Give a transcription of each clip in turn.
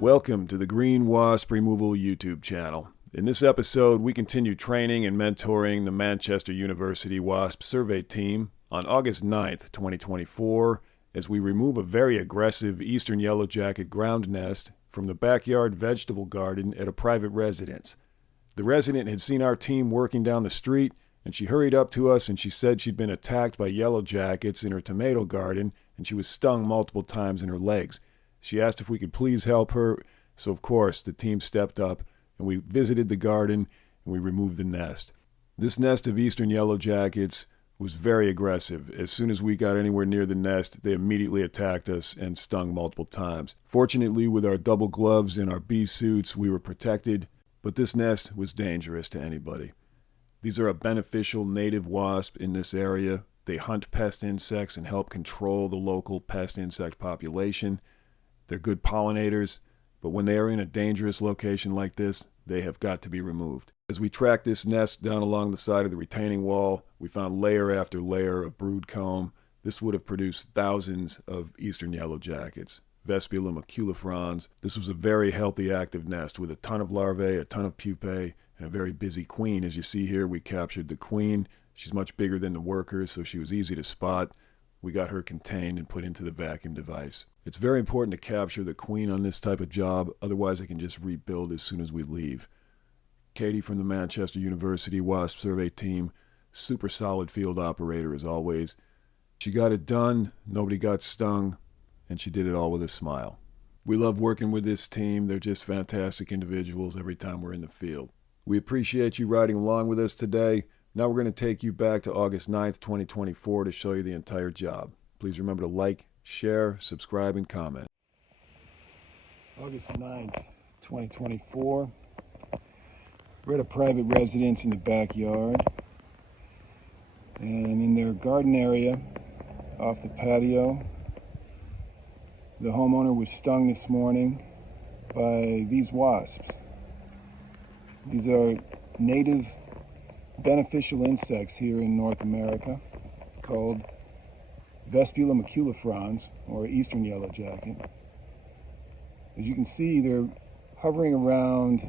Welcome to the Green Wasp Removal YouTube channel. In this episode, we continue training and mentoring the Manchester University Wasp Survey Team on August 9th, 2024, as we remove a very aggressive Eastern Yellowjacket ground nest from the backyard vegetable garden at a private residence. The resident had seen our team working down the street, and she hurried up to us and she said she'd been attacked by Yellowjackets in her tomato garden, and she was stung multiple times in her legs. She asked if we could please help her, so of course the team stepped up and we visited the garden and we removed the nest. This nest of Eastern Yellowjackets was very aggressive. As soon as we got anywhere near the nest, they immediately attacked us and stung multiple times. Fortunately, with our double gloves and our bee suits, we were protected, but this nest was dangerous to anybody. These are a beneficial native wasp in this area. They hunt pest insects and help control the local pest insect population. They're good pollinators, but when they are in a dangerous location like this, they have got to be removed. As we tracked this nest down along the side of the retaining wall, we found layer after layer of brood comb. This would have produced thousands of Eastern Yellowjackets, Vespula, maculifrons. This was a very healthy, active nest with a ton of larvae, a ton of pupae, and a very busy queen. As you see here, we captured the queen. She's much bigger than the workers, so she was easy to spot. We got her contained and put into the vacuum device. It's very important to capture the queen on this type of job, otherwise it can just rebuild as soon as we leave. Katie from the Manchester University Wasp Survey Team, super solid field operator as always. She got it done, nobody got stung, and she did it all with a smile. We love working with this team. They're just fantastic individuals every time we're in the field. We appreciate you riding along with us today. Now we're going to take you back to August 9th, 2024 to show you the entire job. Please remember to like, share, subscribe, and comment. August 9th, 2024. We're at a private residence in the backyard. And in their garden area, off the patio, the homeowner was stung this morning by these wasps. These are native beneficial insects here in North America called Vespula maculifrons, or Eastern Yellowjacket. As you can see, they're hovering around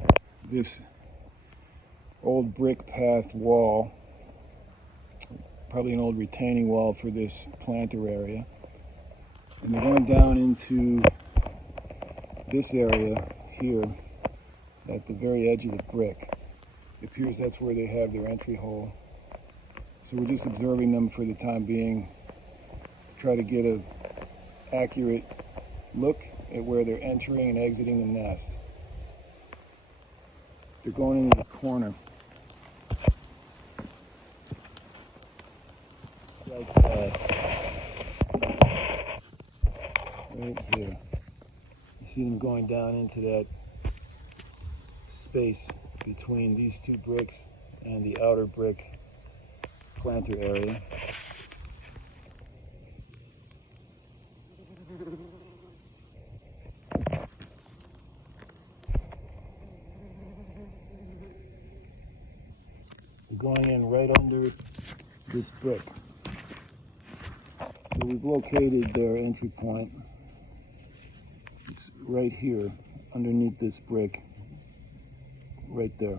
this old brick path wall, probably an old retaining wall for this planter area. And they're going down into this area here at the very edge of the brick. It appears that's where they have their entry hole. So we're just observing them for the time being to try to get an accurate look at where they're entering and exiting the nest. They're going into the corner. Like right here. You see them going down into that space between these two bricks and the outer brick planter area. We're going in right under this brick. So we've located their entry point. It's right here underneath this brick. Right there.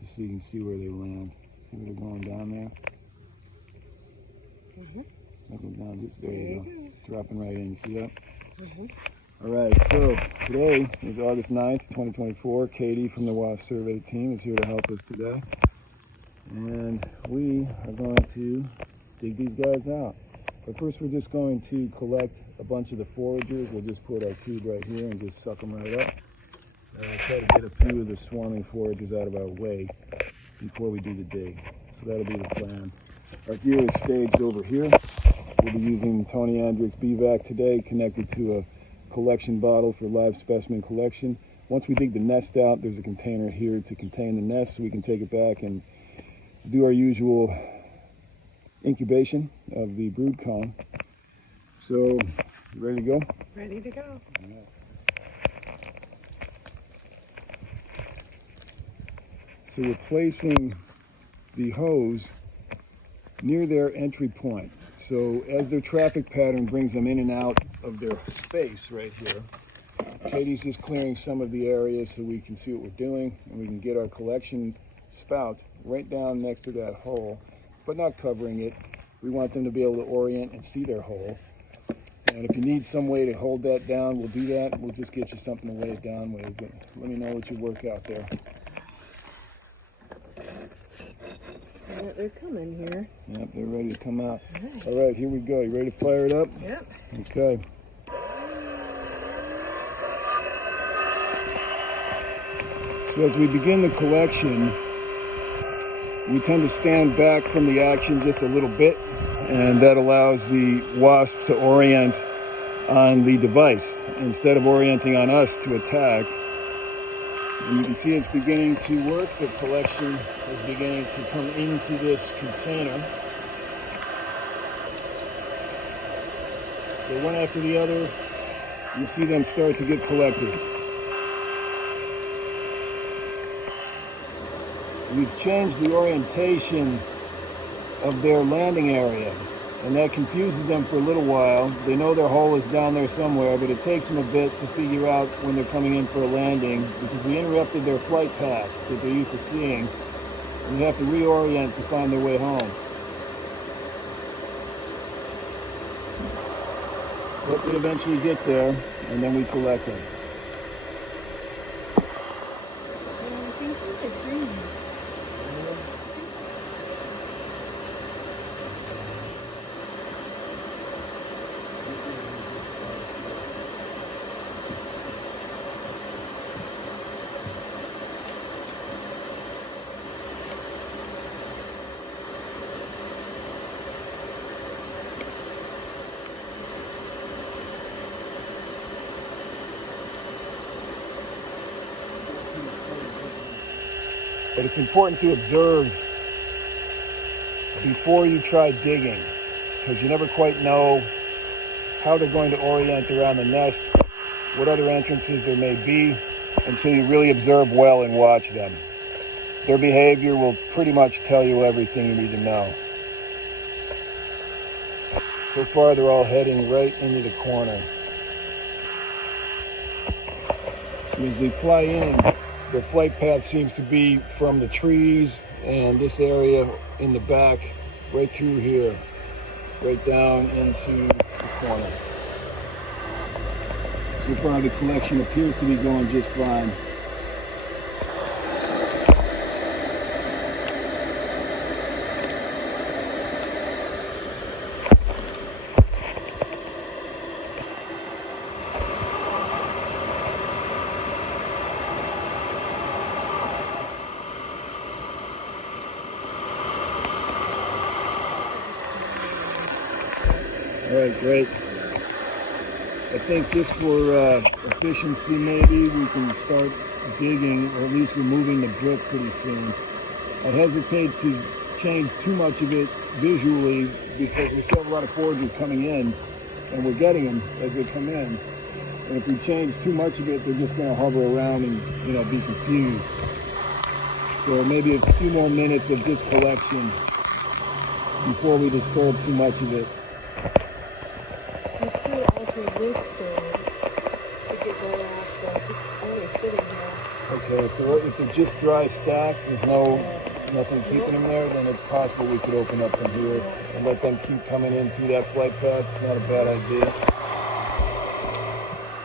Just so you can see where they land. See where they're going down there? Looking down, just there you go. Dropping right in, see that? Alright, so today is August 9th, 2024. Katie from the Wasp Survey Team is here to help us today. And we are going to dig these guys out. But first we're just going to collect a bunch of the foragers. We'll just put our tube right here and just suck them right up. Try to get a few of the swarming foragers out of our way before we do the dig. So that'll be the plan. Our gear is staged over here. We'll be using Tony Andrick's BVAC today, connected to a collection bottle for live specimen collection. Once we dig the nest out, there's a container here to contain the nest so we can take it back and do our usual incubation of the brood comb. So, ready to go? Ready to go. All right. So we're placing the hose near their entry point. So as their traffic pattern brings them in and out of their space right here, Katie's just clearing some of the area so we can see what we're doing, and we can get our collection spout right down next to that hole, but not covering it. We want them to be able to orient and see their hole. And if you need some way to hold that down, we'll do that. We'll just get you something to weigh it down with. But let me know what you work out there. Yeah, they're coming here. Yep, they're ready to come out. All right, here we go. You ready to fire it up? Yep. Okay. So as we begin the collection, we tend to stand back from the action just a little bit, and that allows the wasp to orient on the device instead of orienting on us to attack. And you can see it's beginning to work. The collection is beginning to come into this container. So one after the other, you see them start to get collected. We've changed the orientation of their landing area, and that confuses them for a little while. They know their hole is down there somewhere, but it takes them a bit to figure out when they're coming in for a landing, because we interrupted their flight path that they're used to seeing, and they have to reorient to find their way home. But they eventually get there, and then we collect them. I think these are green. But it's important to observe before you try digging, because you never quite know how they're going to orient around the nest, what other entrances there may be, until you really observe well and watch them. Their behavior will pretty much tell you everything you need to know. So far, they're all heading right into the corner. So as they fly in, their flight path seems to be from the trees and this area in the back, right through here, right down into the corner. So far the collection appears to be going just fine. All right, great. I think just for efficiency, maybe we can start digging, or at least removing the brick pretty soon. I hesitate to change too much of it visually because we still have a lot of foragers coming in, and we're getting them as they come in. And if we change too much of it, they're just going to hover around and, be confused. So maybe a few more minutes of just collection before we disturb too much of it. You could alter this stone to get better access. It's only sitting here. Okay, if they're just dry stacks, there's nothing keeping them there, then it's possible we could open up from here and let them keep coming in through that flight path. It's not a bad idea.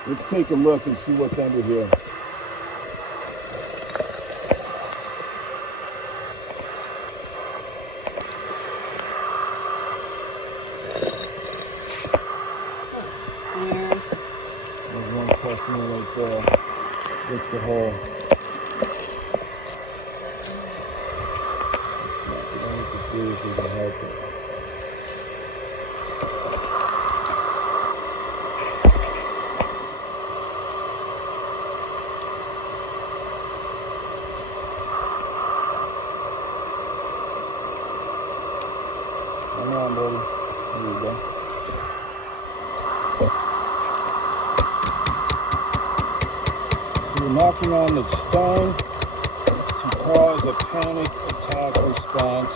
Let's take a look and see what's under here. There's one customer right there. That's the hole. Let's knock it out to see if we can help it. Hang on, buddy. Here we go. We're knocking on the stung to cause a panic attack response.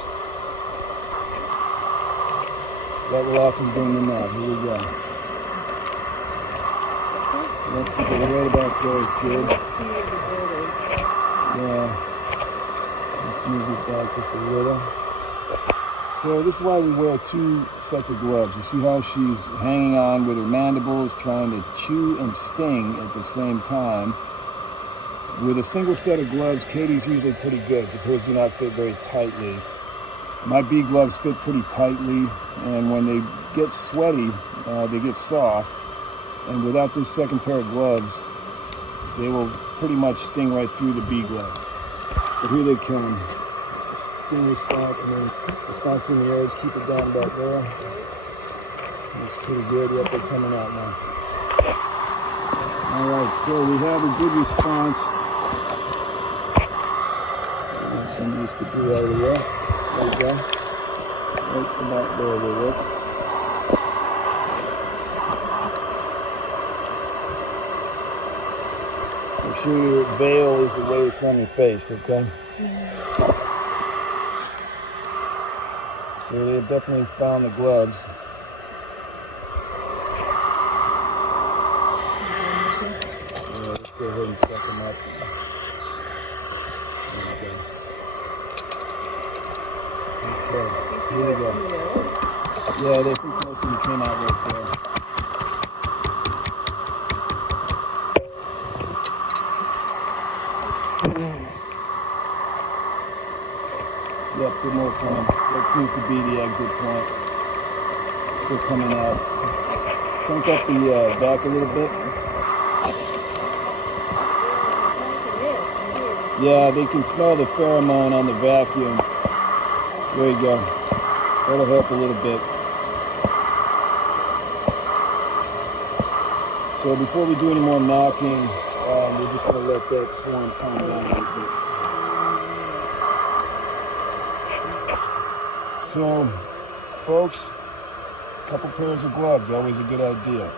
That will often bring them out. Here we go. Let's get right about those, kid. Yeah. Let's move it back just a little. So this is why we wear two sets of gloves. You see how she's hanging on with her mandibles, trying to chew and sting at the same time. With a single set of gloves, Katie's usually pretty good because hers do not fit very tightly. My bee gloves fit pretty tightly, and when they get sweaty, they get soft. And without this second pair of gloves, they will pretty much sting right through the bee glove. But here they come. Sting response, and then response in the ears, keep it down about there. Looks pretty good. Yep, they're coming out now. Alright, so we have a good response. Some used to do out of the way. There we go. Right about there they look. Make sure your veil is away from your face, okay? So they've definitely found the gloves. Yeah, let's go ahead and set them up. There we go. Okay, here we go. Yeah, they think most of them came out right there. Yep, good more coming. That seems to be the exit point. They're coming out. Crank up the back a little bit. Yeah, they can smell the pheromone on the vacuum. There you go. That'll help a little bit. So before we do any more knocking, we're just going to let that swarm calm down a little bit. So, folks, a couple pairs of gloves, always a good idea.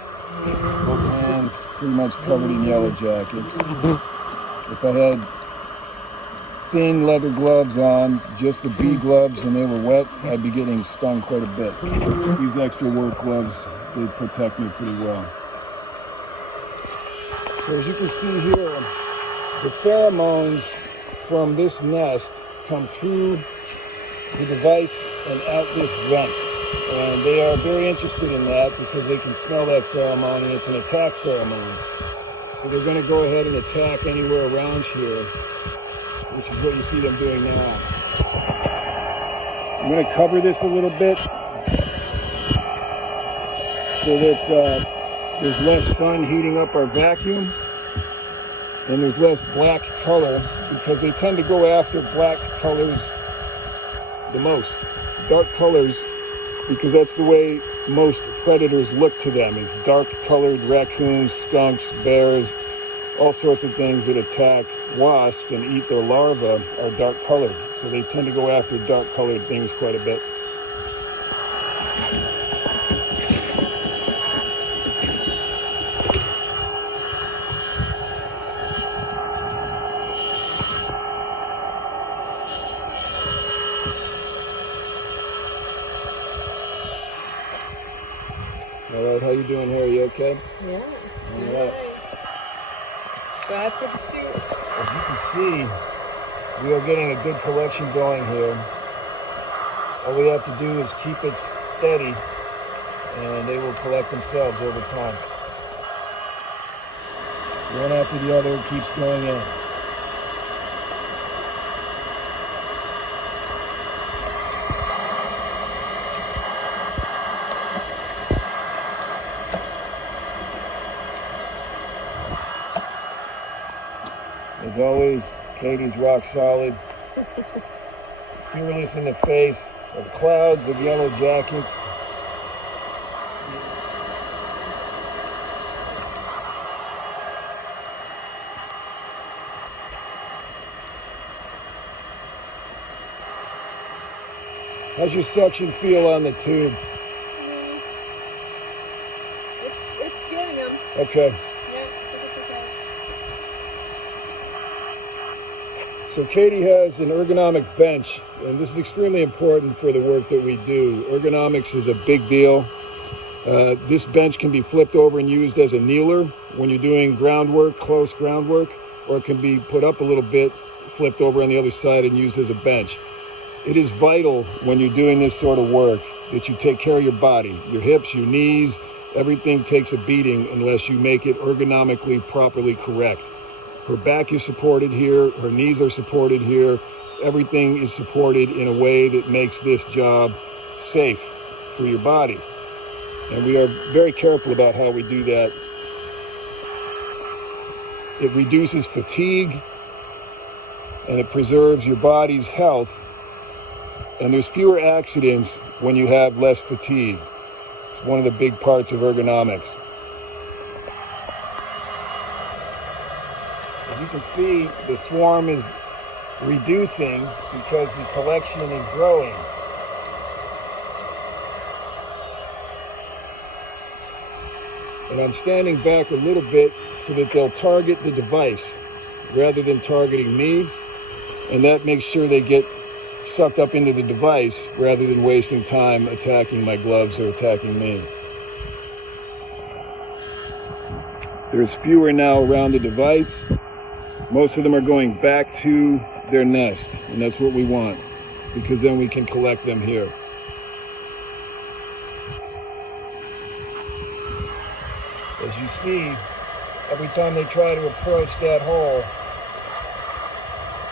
Both hands pretty much covered in Yellowjackets. If I had thin leather gloves on, just the bee gloves, and they were wet, I'd be getting stung quite a bit. These extra work gloves, they protect me pretty well. So as you can see here, the pheromones from this nest come through the device and out this vent. And they are very interested in that because they can smell that pheromone, and it's an attack pheromone. So they're going to go ahead and attack anywhere around here, which is what you see them doing now. I'm going to cover this a little bit so that there's less sun heating up our vacuum, and there's less black color, because they tend to go after black colors the most. Dark colors, because that's the way most predators look to them, is dark colored raccoons, skunks, bears, all sorts of things that attack wasps and eat their larvae are dark colored. So they tend to go after dark colored things quite a bit. All right, how you doing here? Are you okay? Yeah. All right. Glad for the suit. As you can see, we are getting a good collection going here. All we have to do is keep it steady, and they will collect themselves over time. One after the other keeps going in. As always, Katie's rock solid, fearless in the face of clouds of Yellowjackets. How's your suction feel on the tube? It's getting them. Okay. Yeah, it's okay. So Katie has an ergonomic bench, and this is extremely important for the work that we do. Ergonomics is a big deal. This bench can be flipped over and used as a kneeler when you're doing groundwork, close groundwork, or it can be put up a little bit, flipped over on the other side and used as a bench. It is vital when you're doing this sort of work that you take care of your body, your hips, your knees. Everything takes a beating unless you make it ergonomically properly correct. Her back is supported here, her knees are supported here. Everything is supported in a way that makes this job safe for your body. And we are very careful about how we do that. It reduces fatigue and it preserves your body's health. And there's fewer accidents when you have less fatigue. It's one of the big parts of ergonomics. As you can see, the swarm is reducing because the collection is growing. And I'm standing back a little bit so that they'll target the device rather than targeting me. And that makes sure they get sucked up into the device rather than wasting time attacking my gloves or attacking me. There's fewer now around the device. Most of them are going back to their nest, and that's what we want, because then we can collect them here. As you see, every time they try to approach that hole,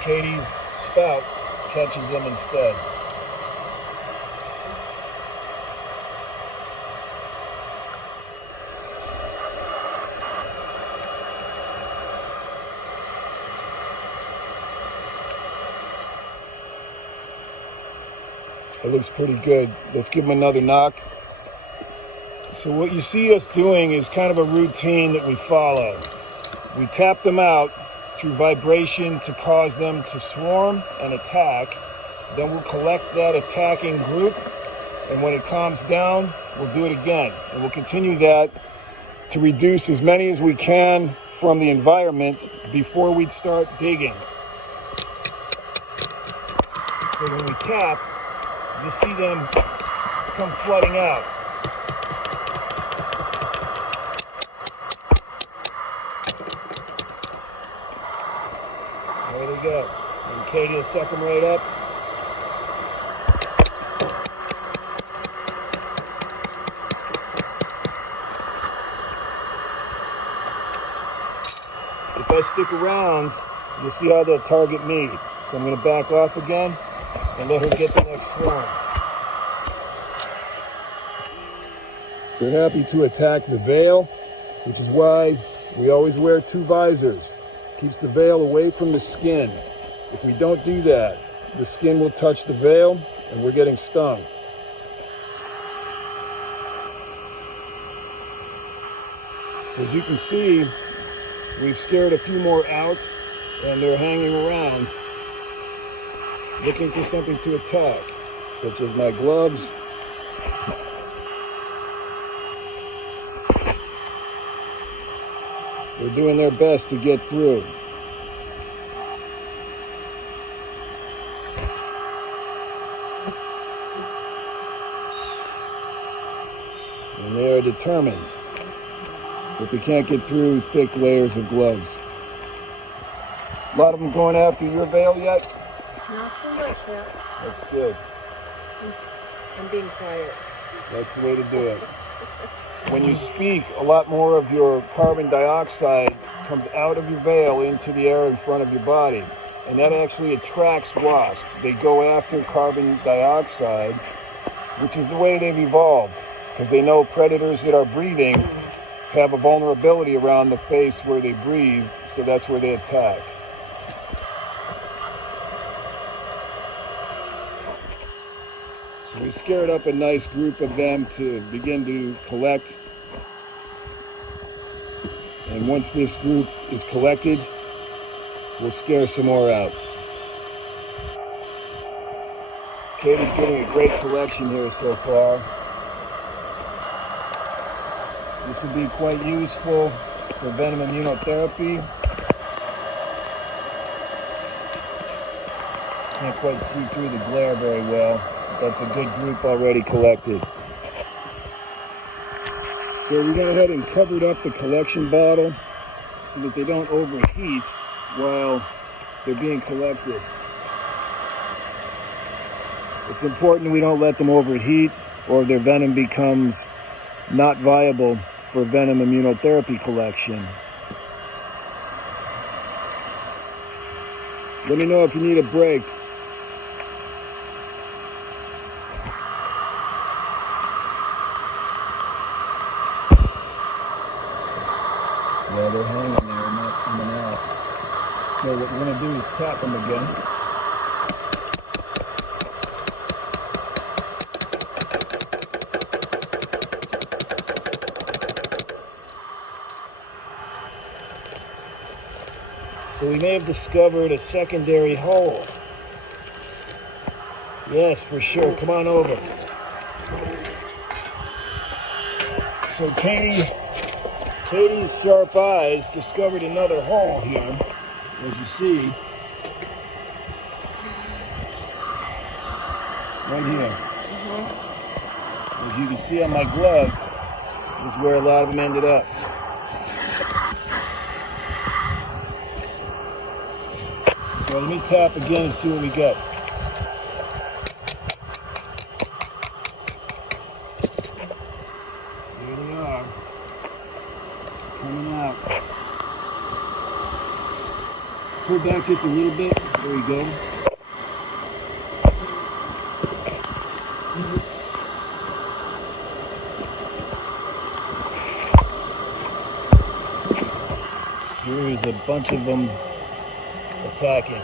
Katie's spout catches them instead. It looks pretty good. Let's give them another knock. So what you see us doing is kind of a routine that we follow. We tap them out through vibration to cause them to swarm and attack. Then we'll collect that attacking group, and when it calms down, we'll do it again. And we'll continue that to reduce as many as we can from the environment before we start digging. So when we tap, you'll see them come flooding out. There they go. And Katie will suck them right up. If I stick around, you'll see how they'll target me. So I'm going to back off again and let her get the next swarm. They're happy to attack the veil, which is why we always wear 2 visors. Keeps the veil away from the skin. If we don't do that, the skin will touch the veil and we're getting stung. So as you can see, we've scared a few more out and they're hanging around looking for something to attack, such as my gloves. They're doing their best to get through. And they are determined, but they can't get through thick layers of gloves. A lot of them going after your veil yet? Not so much yet. That's good. I'm being quiet. That's the way to do it. When you speak, a lot more of your carbon dioxide comes out of your veil into the air in front of your body. And that actually attracts wasps. They go after carbon dioxide, which is the way they've evolved. Because they know predators that are breathing have a vulnerability around the face where they breathe, so that's where they attack. So we scared up a nice group of them to begin to collect. And once this group is collected, we'll scare some more out. Katie's getting a great collection here so far. This will be quite useful for Venom Immunotherapy. Can't quite see through the glare very well. That's a good group already collected. So we went ahead and covered up the collection bottle so that they don't overheat while they're being collected. It's important we don't let them overheat or their venom becomes not viable for Venom Immunotherapy collection. Let me know if you need a break. Yeah, they're hanging there and not coming out. So what we're going to do is tap them again. So we may have discovered a secondary hole. Yes, for sure. Come on over. So Katie's sharp eyes discovered another hole here, as you see. Right here. As you can see on my glove, is where a lot of them ended up. So let me tap again and see what we got. Here they are. Coming out. Pull back just a little bit. There we go. Here is a bunch of them attacking.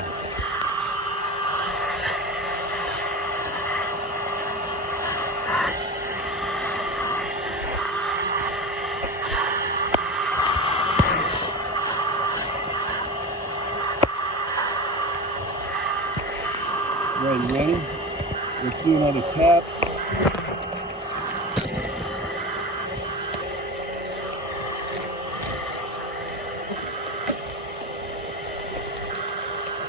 Right, you ready? Let's do another tap.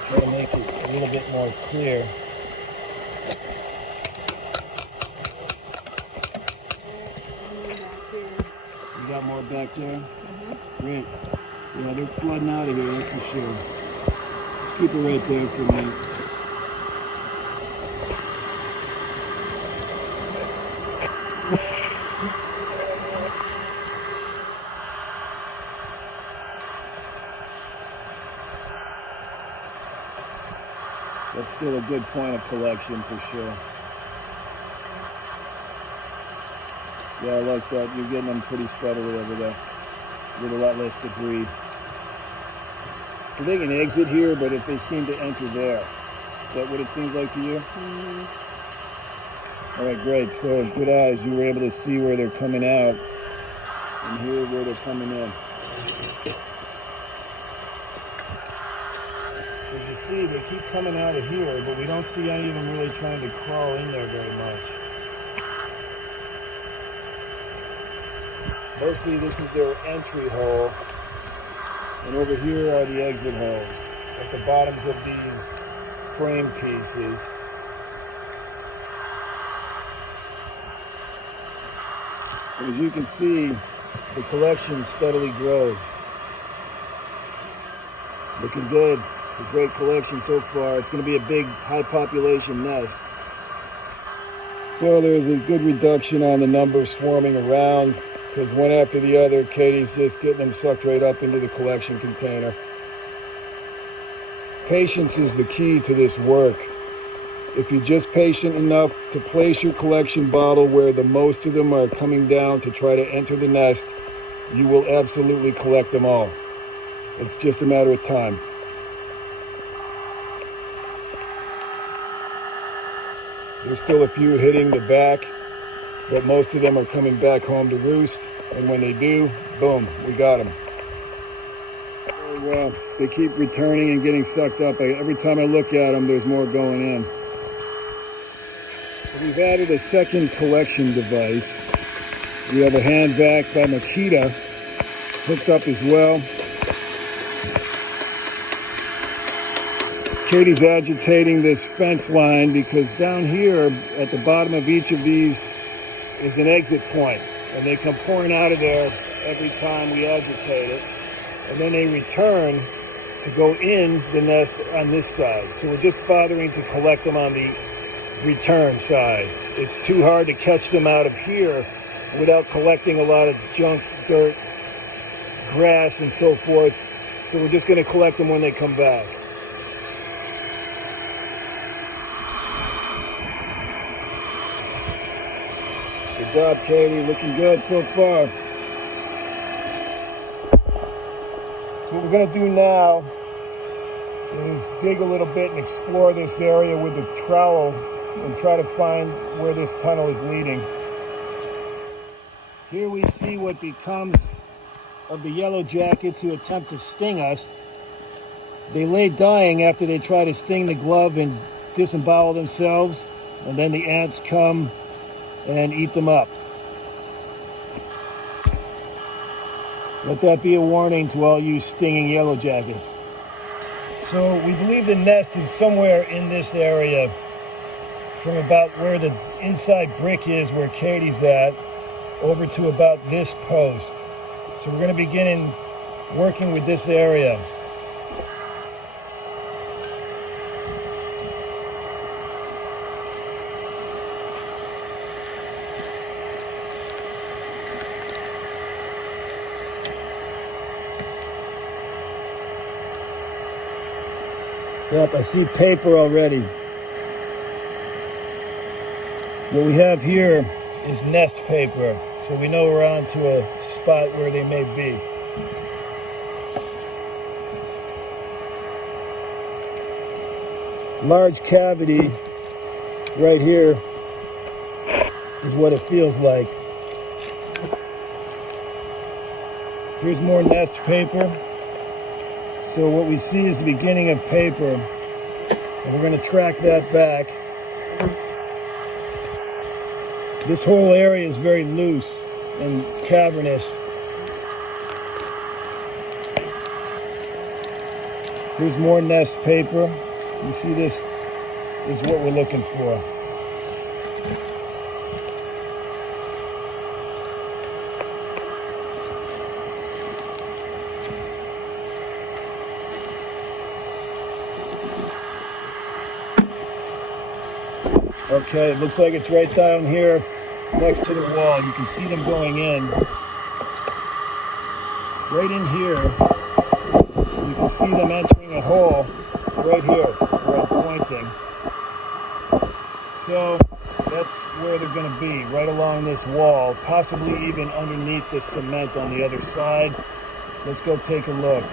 Try to make it a little bit more clear. You got more back there? Great. Yeah, they're flooding out of here, that's for sure. Just keep it right there for a minute. That's still a good point of collection for sure. Yeah, I like that. You're getting them pretty steadily over there with a lot less debris. So they can exit here, but if they seem to enter there. Is that what it seems like to you? Mm-hmm. All right, great. So with good eyes, you were able to see where they're coming out and hear where they're coming in. As you see, they keep coming out of here, but we don't see any of them really trying to crawl in there very much. Mostly this is their entry hole, and over here are the exit holes at the bottoms of these frame pieces. And as you can see, the collection steadily grows. Looking good. It's a great collection so far. It's going to be a big, high population nest. So there's a good reduction on the numbers swarming around, because one after the other, Katie's just getting them sucked right up into the collection container. Patience is the key to this work. If you're just patient enough to place your collection bottle where the most of them are coming down to try to enter the nest, you will absolutely collect them all. It's just a matter of time. There's still a few hitting the back, but most of them are coming back home to roost, and when they do, boom, we got them. So, they keep returning and getting sucked up. Every time I look at them, there's more going in. So we've added a second collection device. We have a hand vac by Makita hooked up as well. Katie's agitating this fence line because down here at the bottom of each of these is an exit point, and they come pouring out of there every time we agitate it, and then they return to go in the nest on this side. So we're just bothering to collect them on the return side. It's too hard to catch them out of here without collecting a lot of junk, dirt, grass, and so forth. So we're just going to collect them when they come back. Good job, Katie. Looking good so far. So what we're going to do now is dig a little bit and explore this area with the trowel and try to find where this tunnel is leading. Here we see what becomes of the Yellowjackets who attempt to sting us. They lay dying after they try to sting the glove and disembowel themselves, and then the ants come and eat them up. Let that be a warning to all you stinging Yellowjackets. So we believe the nest is somewhere in this area, from about where the inside brick is, where Katie's at, over to about this post. So we're going to begin working with this area. Yep, I see paper already. What we have here is nest paper, so we know we're on to a spot where they may be. Large cavity right here is what it feels like. Here's more nest paper. So what we see is the beginning of paper, and we're going to track that back. This whole area is very loose and cavernous. Here's more nest paper. You see, this is what we're looking for. Okay, it looks like it's right down here next to the wall. You can see them going in. Right in here, you can see them entering a hole right here where I'm pointing. So that's where they're going to be, right along this wall, possibly even underneath the cement on the other side. Let's go take a look.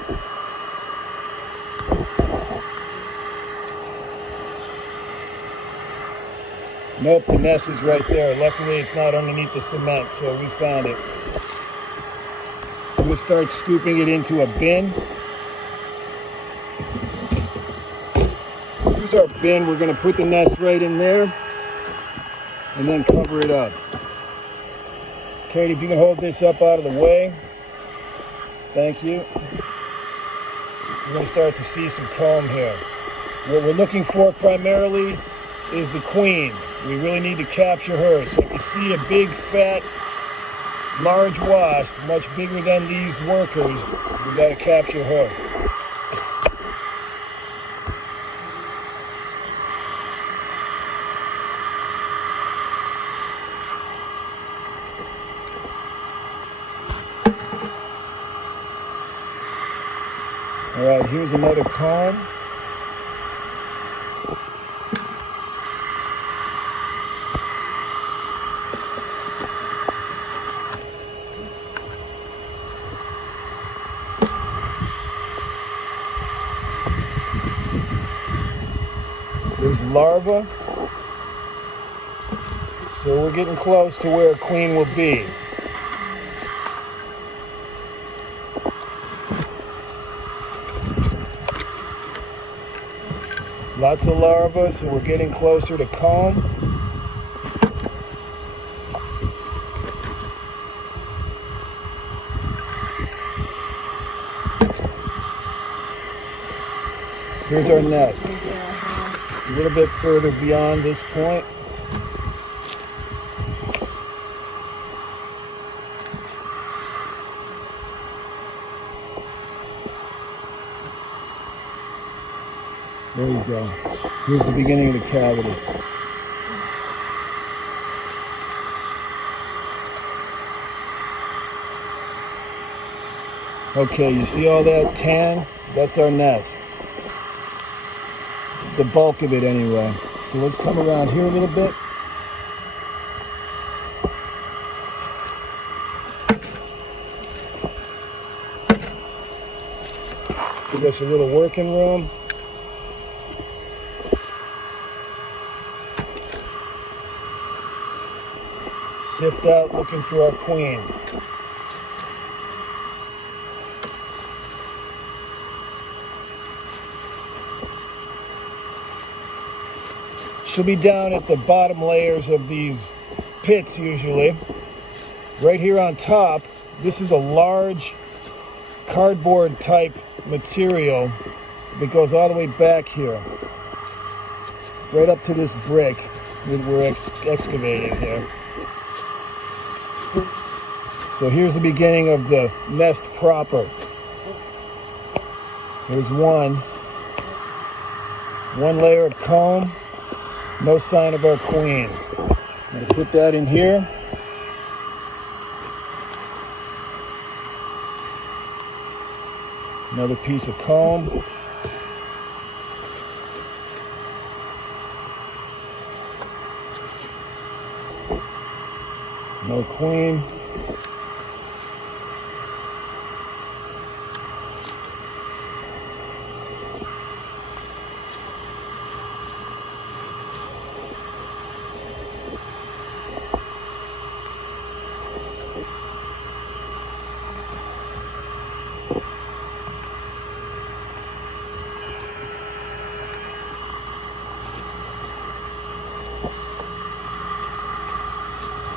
Nope, the nest is right there. Luckily, it's not underneath the cement, so we found it. I'm going to start scooping it into a bin. Here's our bin. We're going to put the nest right in there and then cover it up. Katie, if you can hold this up out of the way. Thank you. We're going to start to see some comb here. What we're looking for primarily is the queen. We really need to capture her. So if you see a big, fat, large wasp, much bigger than these workers, we got to capture her. All right, here's another comb. There's larvae, so we're getting close to where a queen will be. Lots of larvae, so we're getting closer to comb. Here's our nest. little bit further beyond this point. There you go. Here's the beginning of the cavity. Okay, you see all that tan? That's our nest. The bulk of it anyway. So let's come around here a little bit. Give us a little working room. Sift out looking for our queen. She'll be down at the bottom layers of these pits usually. Right here on top, this is a large cardboard type material that goes all the way back here. Right up to this brick that we're excavating here. So here's the beginning of the nest proper. There's one layer of comb. No sign of our queen. I'm going to put that in here. Another piece of comb. No queen.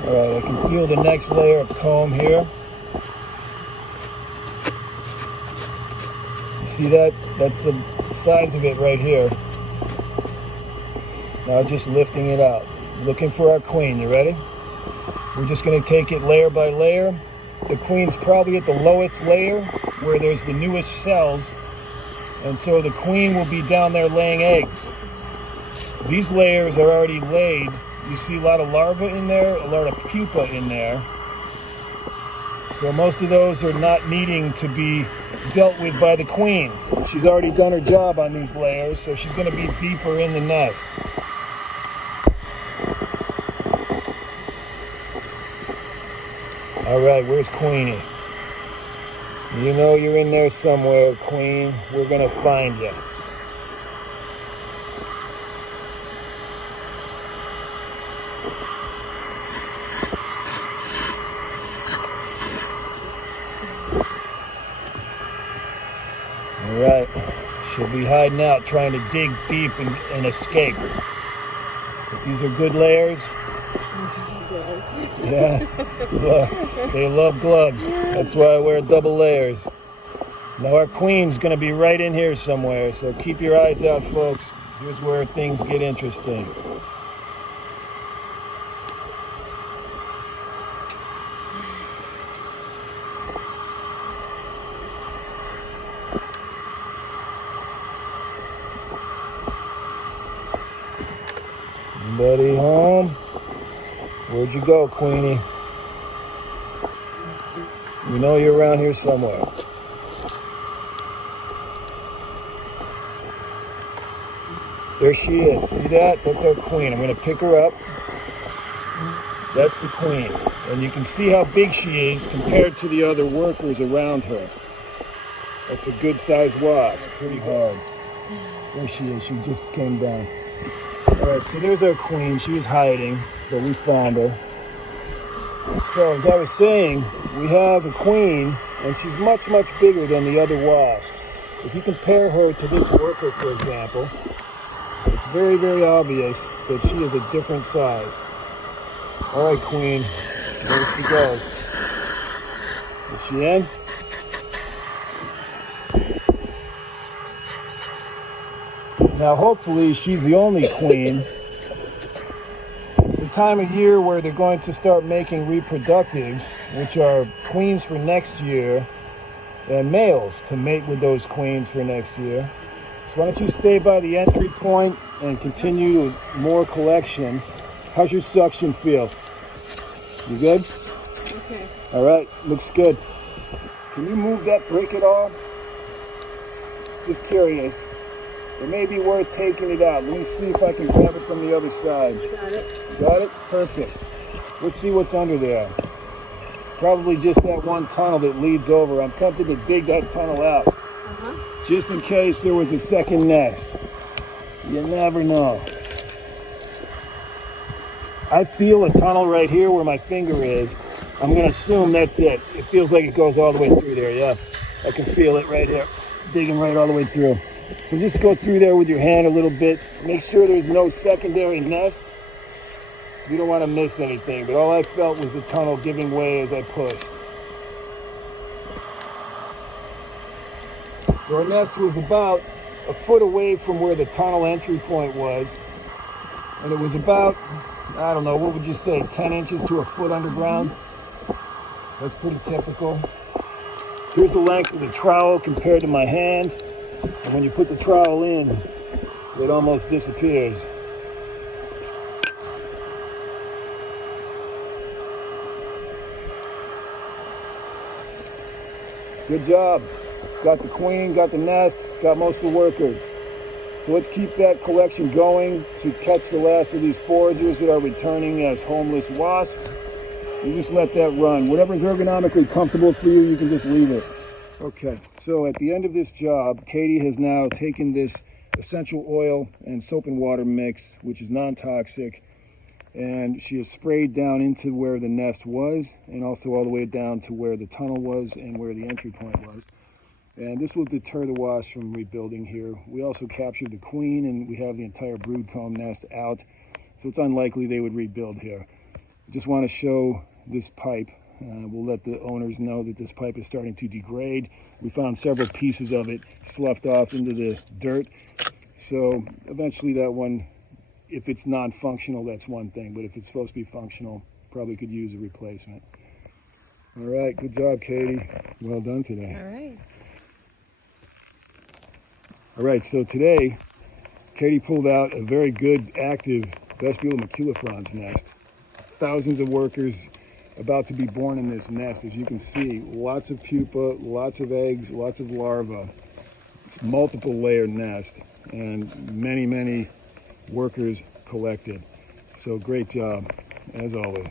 Alright, I can feel the next layer of comb here. You see that? That's the size of it right here. Now just lifting it out. Looking for our queen. You ready? We're just going to take it layer by layer. The queen's probably at the lowest layer where there's the newest cells. And so the queen will be down there laying eggs. These layers are already laid. You see a lot of larvae in there, a lot of pupa in there. So most of those are not needing to be dealt with by the queen. She's already done her job on these layers, so she's going to be deeper in the nest. All right, where's Queenie? You know you're in there somewhere, Queen. We're going to find you. Alright, she'll be hiding out, trying to dig deep and escape. But these are good layers. Yeah, they love gloves. That's why I wear double layers. Now our queen's going to be right in here somewhere, so keep your eyes out, folks. Here's where things get interesting. Anybody home? Where'd you go, Queenie? You know you're around here somewhere. There she is. See that? That's our queen. I'm going to pick her up. That's the queen. And you can see how big she is compared to the other workers around her. That's a good-sized wasp. Pretty hard. There she is. She just came down. Alright, so there's our queen. She was hiding, but we found her. So, as I was saying, we have a queen, and she's much, much bigger than the other wasps. If you compare her to this worker, for example, it's very, very obvious that she is a different size. Alright, queen. There she goes. Is she in? Now hopefully she's the only queen. It's the time of year where they're going to start making reproductives, which are queens for next year, and males to mate with those queens for next year. So why don't you stay by the entry point and continue with more collection. How's your suction feel? You good? Okay. All right, looks good. Can you move that brick at all? Just curious. It may be worth taking it out. Let me see if I can grab it from the other side. I got it. Got it? Perfect. Let's see what's under there. Probably just that one tunnel that leads over. I'm tempted to dig that tunnel out. Just in case there was a second nest. You never know. I feel a tunnel right here where my finger is. I'm going to assume that's it. It feels like it goes all the way through there, yeah. I can feel it right here. Digging right all the way through. So just go through there with your hand a little bit. Make sure there's no secondary nest. You don't want to miss anything, but all I felt was the tunnel giving way as I pushed. So our nest was about a foot away from where the tunnel entry point was. And it was about, I don't know, what would you say, 10 inches to a foot underground? That's pretty typical. Here's the length of the trowel compared to my hand. And when you put the trowel in, it almost disappears. Good job. Got the queen, got the nest, got most of the workers. So let's keep that collection going to catch the last of these foragers that are returning as homeless wasps. You just let that run. Whatever's ergonomically comfortable for you, you can just leave it. Okay, so at the end of this job, Katie has now taken this essential oil and soap and water mix, which is non-toxic, and she has sprayed down into where the nest was, and also all the way down to where the tunnel was and where the entry point was. And this will deter the wasps from rebuilding here. We also captured the queen, and we have the entire brood comb nest out, so it's unlikely they would rebuild here. I just want to show this pipe. We'll let the owners know that this pipe is starting to degrade. We found several pieces of it sloughed off into the dirt. So eventually that one, if it's non-functional, that's one thing. But if it's supposed to be functional, probably could use a replacement. All right, good job, Katie. Well done today. All right. All right, so today, Katie pulled out a very good, active Vespula maculifrons nest. Thousands of workers about to be born in this nest. As you can see, lots of pupa, lots of eggs, lots of larvae. It's a multiple layered nest and many, many workers collected. So great job, as always.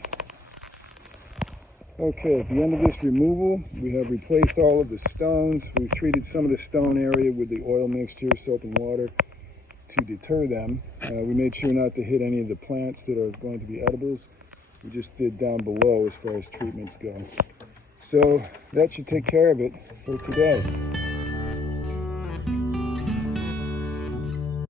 Okay, at the end of this removal, we have replaced all of the stones. We've treated some of the stone area with the oil mixture, soap and water, to deter them. We made sure not to hit any of the plants that are going to be edibles. We just did down below as far as treatments go. So that should take care of it for today.